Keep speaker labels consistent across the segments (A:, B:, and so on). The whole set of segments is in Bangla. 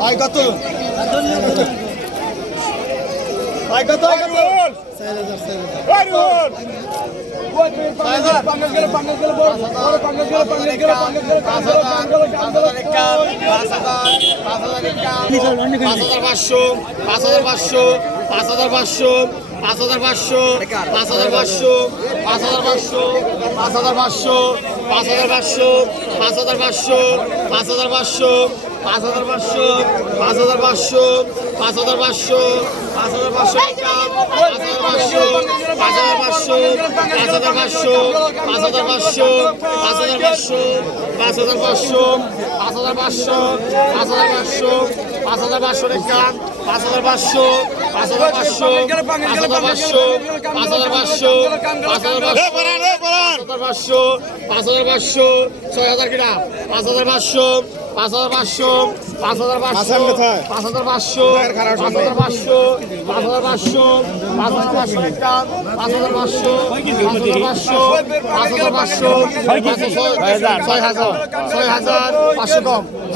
A: আয় কত আয় কত আয় কত পাঁচ হাজার পাঁচশো পাঁচ হাজার পাঁচশো পাঁচ হাজার পাঁচশো পাঁচ হাজার পাঁচশো পাঁচ হাজার পাঁচশো পাঁচ হাজার পাঁচশো পাঁচ হাজার পাঁচশো পাঁচ হাজার পাঁচশো পাঁচ হাজার পাঁচশো পাঁচ হাজার পাঁচশো পাঁচ হাজার পাঁচশো পাঁচ হাজার পাঁচশো পাঁচ হাজার পাঁচশো পাঁচ হাজার পাঁচশো পাঁচ হাজার পাঁচশো পাঁচ হাজার পাঁচশো পাঁচ হাজার পাঁচশো পাঁচ হাজার পাঁচশো পাঁচ হাজার পাঁচশো পাঁচ হাজার পাঁচশো পাঁচ হাজার পাঁচশো পাঁচ হাজার পাঁচশো টাকা পাঁচ হাজার পাঁচশো পাঁচ হাজার পাঁচশো পাঁচ হাজার পাঁচশো পাঁচ হাজার পাঁচশো পাঁচ হাজার পাঁচশো পাঁচ হাজার পাঁচশো ছয় হাজার কিনা পাঁচ হাজার পাঁচশো পাঁচ হাজার পাঁচশো পাঁচ হাজার পাঁচশো পাঁচ হাজার পাঁচশো পাঁচ হাজার পাঁচশো পাঁচ হাজার পাঁচশো পাঁচ হাজার পাঁচশো টাকা পাঁচ হাজার পাঁচশো পাঁচ হাজার পাঁচশো পাঁচ হাজার পাঁচশো ছয় হাজার ছয় হাজার পাঁচশো কম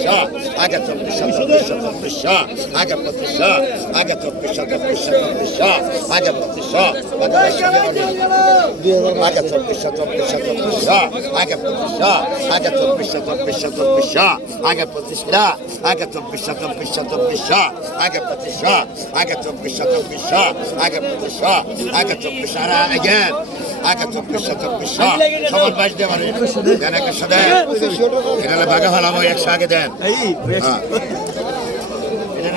A: চব্বিশশো
B: আগে চব্বিশশো চব্বিশশো চব্বিশশো আগে পঁচিশশো আগে চব্বিশশো চব্বিশশো চব্বিশশো আগে পঁচিশশো আগে চব্বিশশো চব্বিশশো চব্বিশশো আগে পঁচিশশো আগে চব্বিশশো চব্বিশশো চব্বিশশো আগে পঁচিশশো আগে চব্বিশশো চব্বিশশো চব্বিশশো আগে পঁচিশশো আগে চব্বিশশো চব্বিশশো আগে পঁচিশশো আগে চব্বিশশো আগে আগে চব্বিশ চব্বিশা সমান বাইশ দিয়ে পারে দেন একশো দেন এখানে বাঘা ফেলাবো একশো আগে হ্যাঁ। এটা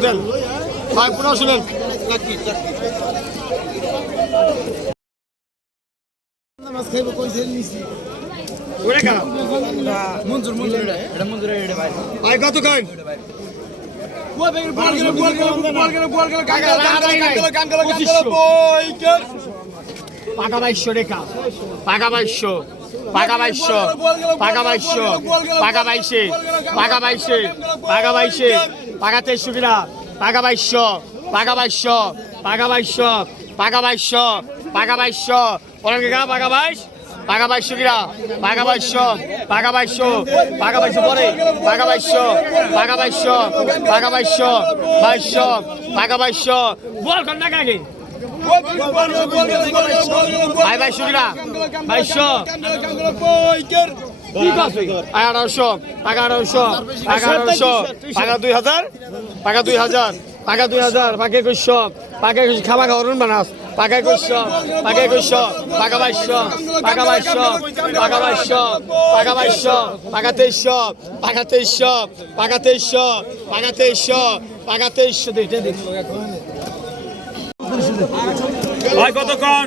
B: দেন
A: ভাই পুরো শুনেন। পাকা রেখা পাকা পাকা পাকা পাকা বাইশে। পাকা বাইশে। পাকা বাইশে। পাকা তেইশ সুবিধা পাগা বাইশশো পাগা বাইশশো পাগা বাইশশো পাগা বাইশশো পাগা বাইশশো বলেন গা পাগা বাইশ পাগা বাইশশো কিরা? পাগা বাইশশো পাগা বাইশশো পাগা বাইশশো পরে। পাগা বাইশশো পাগা বাইশশো পাগা বাইশশো বাইশশো পাগা বাইশশো বল ঘণ্টা কাকে? ভাই বাইশশো কিরা? বাইশশো এগারোশো এগারোশো এগারোশো পাকা দুই হাজার পাকা দুই হাজার পাকা দুই হাজার পাকে একুশশো পাকা একুশ খাবা খাওয়ার বানাস পাকা একুশশো পাকা একুশশো পাকা বাইশশো পাকা বাইশশো পাকা বাইশশো পাকা বাইশশো পাকা তেইশশো পাকা তেইশশো পাকা তেইশশো পাকা তেইশশো পাকা তেইশশো দুইটা দিন
C: ভাই কতক্ষণ?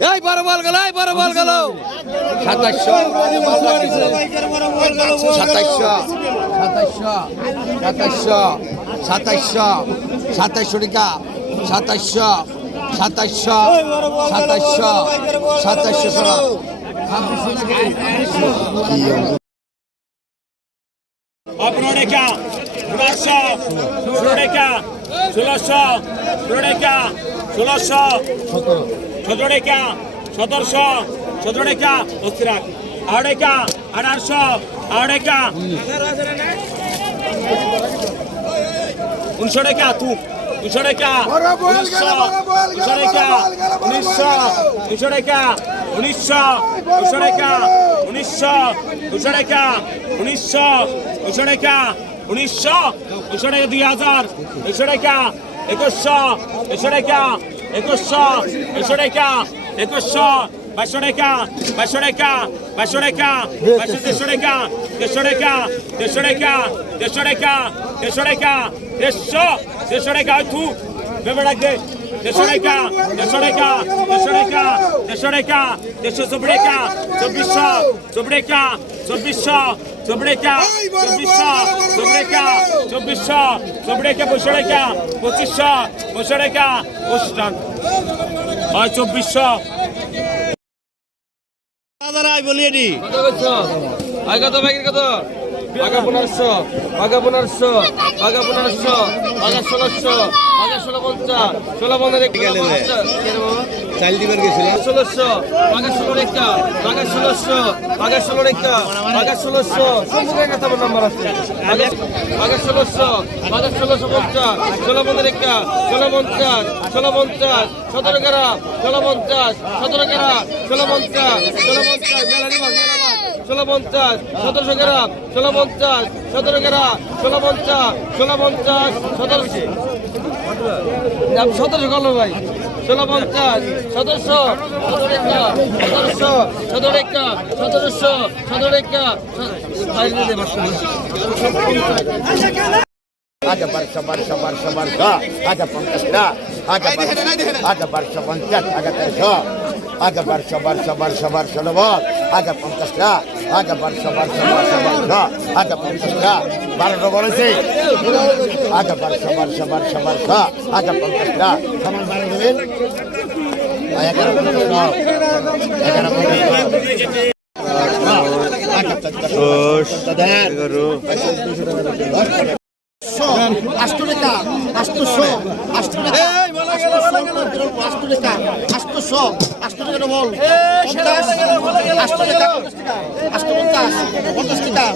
C: এই
D: বড় বল গেল, এই বড় বল গেল। সাতাইশশো। সাতাইশশো। সাতাইশশো। সাতাইশশো। সাতাইশশো। টাকা।
C: পনেরো টাকা পনেরোশো ষোলো। টাকা ষোলোশো ষোলোশো সতেরো টাকা সতেরোশো, সতেরো টাকা অস্থিরাক আড়াই টাকা আঠারোশো, আড়াই টাকা উনিশশো টাকা তু দুশো টাকা উনিশশো দুশো টাকা উনিশশো দুশো টাকা উনিশশো দুশো টাকা উনিশশো দুশো টাকা উনিশশো দুশো টাকা উনিশশো দুশো টাকা দুই হাজার দুশো টাকা একুশশো দুশো টাকা একুশশো দুশো টাকা একুশশো বাইশশো টাকা বাইশশো টাকা বাইশশো টাকা বাইশশো দেড়শো টাকা দেড়শো টাকা দেড়শো টাকা দেড়শো টাকা দেড়শো টাকা দেড়শো দেড়শো টাকা তু ভেবে রাখবে দেড়শো টাকা দেড়শো টাকা দেড়শো টাকা দেড়শো টাকা দেড়শো চব্বিশ টাকা চব্বিশশো চব্বিশ টাকা চব্বিশশো চব্বিশ চব্বিশ টাকা চব্বিশশো চব্বিশ টাকা পঁচিশশো টাকা পঁচিশশো পঁচিশশো টাকা পঁচিশ টাকা হয় চব্বিশশো।
D: কত করছ আগে কত ব্যাগের কত? আগা পনেরোশো আগা পনেরোশো আগা পনেরোশো আগা ষোলোশো আগা ষোলো পঞ্চাশ ষোলো পনেরো গেলে চাল দিবার গেছিল ষোলোশো আগা ষোলো রেখা আগা ষোলোশো আগা ষোলো রেখা আগা ষোলোশো। সম্পূর্ণ একটা তোমার নাম্বার আছে। আগা ষোলোশো আগা ষোলোশো পঞ্চাশ, ষোলো পনেরো রেখা ষোলো পঞ্চাশ ষোলো পঞ্চাশ, সতেরো গেরা ষোলো পঞ্চাশ, সতেরো গেরা ষোলো পঞ্চাশ ষোলো পঞ্চাশ ষোলো পঞ্চাশ, সতেরোশো গ্রাম ষোলো পঞ্চাশ, সতেরো গ্রাম ষোলো পঞ্চাশ ষোলো পঞ্চাশ, সতেরোশো। সতেরোশো কল ভাই। ষোলো পঞ্চাশ সতেরোশো সতেরোশো সতেরোশো সতেরো একা ভাই দিতে পারছ
B: আজ বারশো বারশো বারশো বারশো আজ পঞ্চাশ আজ আজ বারশো পঞ্চাশ আজ তেরোশো আজ বারশো বারশো বারশো বারশো নব আজ পঞ্চাশ টাকা বারোশো বারোশো বারোশো বারশো বারশো আজ পঞ্চাশ টাকা বারোটা বলেছি আচ্ছা বারোশো বারোশো বারোশো বারোশো আচ্ছা পঞ্চাশ টাকা সমান বারো দেবেন এগারো পনেরো এগারো পনেরো আষ্ট রেখা আষ্টশো আষ্ট রেখা আষ্ট রেখা আষ্টশো আষ্ট রেখা বল আষ্ট রেখা আষ্ট পঞ্চাশ পঞ্চাশ টাকা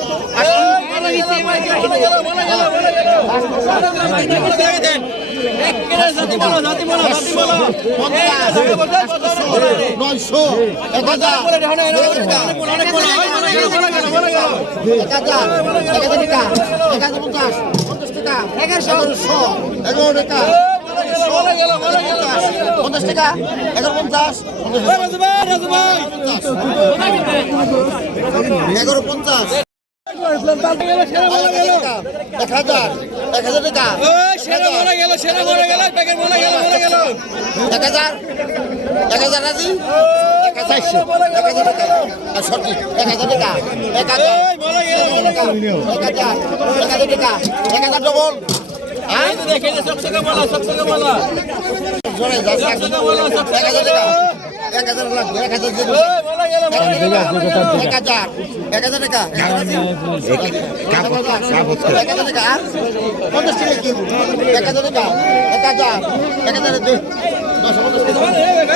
B: নয়শো এক হাজার এক হাজার এক হাজার টাকা এক হাজার পঞ্চাশ টাকা এগারোশো। এগারো টাকা? পঞ্চাশ টাকা? এগারো পঞ্চাশ এগারো পঞ্চাশ। এক হাজার। এক হাজার টাকা? এক হাজার এক হাজার রাজি? এক হাজার এক হাজার টাকা। আর সত্যি এক হাজার টাকা। এক হাজার। এক হাজার এক হাজার। টাকা। এক হাজার ডবল। জোরে এক হাজার টাকা। এক হাজার লাগবে এক হাজার এক হাজার এক হাজার টাকা এক হাজার টাকা পঞ্চাশ টাকা কি এক হাজার টাকা এক হাজার এক হাজার দশ পঞ্চাশ টাকা